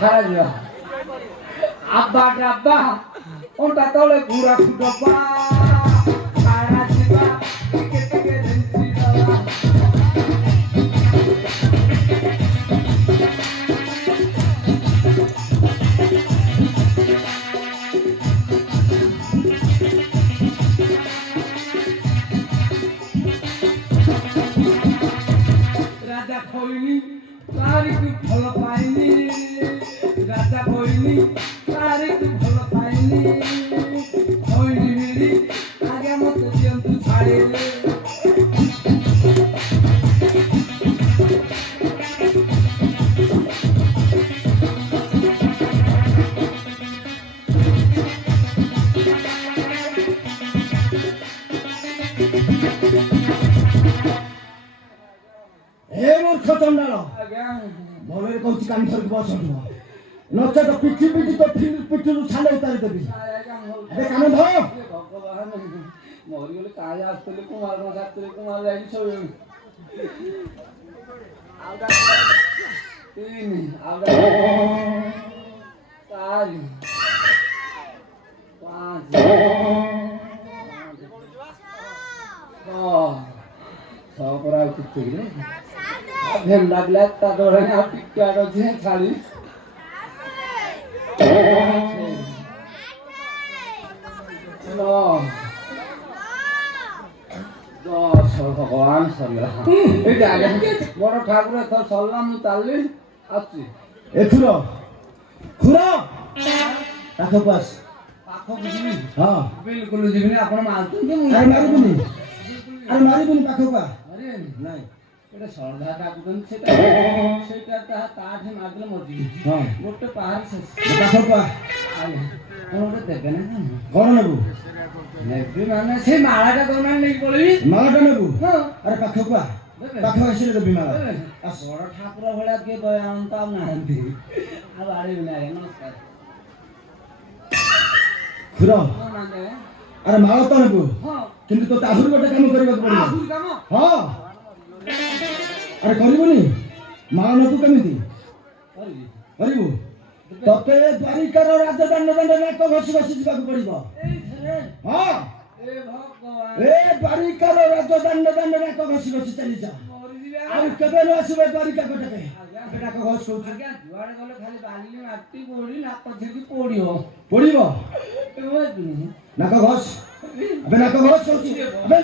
হারা যা আব্বা ডাব্বা ওটা তলে ঘুরা ফুটবা হারা দিবা টিকে টিকে দিনছি দাও রাজা খইনি তারি কি ভাল পাইনি রাজা খইনি তারি কি ভাল পাইনি খইনি মিলি আগে মতো দিয়ন্তু ছাড়িলে চন্ডাল বলের কৌছি কান ধরিକି ବସନ୍ତୁ ନଚେତ ପିଠି ପିଠି ତ ପିଠିରୁ ଛାଲ ଉତାରି ଦେବି ଏବେ କାନ ଧର ଭଗବାନ ମରିଗଲେ କାଳେ ଆସିଥିଲେ କୁମାର ଆସିଥିଲେ କୁମାର ଯାଇକି ଶୋଇବେ ତିନି ଚାରି ପାଞ୍ଚ ଛଅ ପରେ ଆଉ କିଛି Hem naglat ta dore na pikka do je khali no dos bhagwan sarla ei aage boro ঠাকুর তো sallam talli aschi এথুরো খুরা রাখো পাস পাখো বুঝিনি হ্যাঁ বিলকুল বুঝিনি আপন মারতুন আরে মারিবনি পাখো পা আরে নাই এটা সরধা ডাকুন সেটা সেটা তাঠে মারলে মরজি হ্যাঁ গোটে পাহাড় শেষ পাখো পা আরে কোনটা দেবে না গণ নেবু নেবি মানে সেই মালাটা কোনা নেই বলবি মালাটা নেবু হ্যাঁ আরে পাখো পা পাখো আসলে দেবি মালা আর বড় ঠাকুর ভଳିଆ কে দয়ান্ত ଆଉ ନାହାନ୍ତି ଆଉ ବାড়ିବି ନା ନମସ୍କାର খুরা ହଁ ନା আরে মালা তো নেবু ହଁ কিন্তু তো আহুরি গোটে কাম କରିବାକୁ পড়িব ଆହୁରି କାମ হ্যাঁ আরে করিবনি মালা নেবু কেমিতি କରିବି করিবু তোকে দ্বারিকার রাজদণ্ড দণ্ড নাক ঘষি ঘষি ଯିବାକୁ পড়িব এই রে হ্যাঁ এ ভগবান এ দ্বারিকার রাজদণ্ড দণ্ড নাক ঘষি ঘষি চলি যা মରିଯିବେ আর কেবে ন আসবে দ্বারিকা গোটাকে বেটাকে ঘষ করছ ଆଜ୍ଞା ଯୁଆଡେ ଗଲେ ଖାଲି ବାଲି ମାଟି ଗୋଡି ନାକ ଝିକି ପୋଡିବ পড়িব ବୁଝିନି নাক ঘষ আবে নাক ঘষ করছ আবে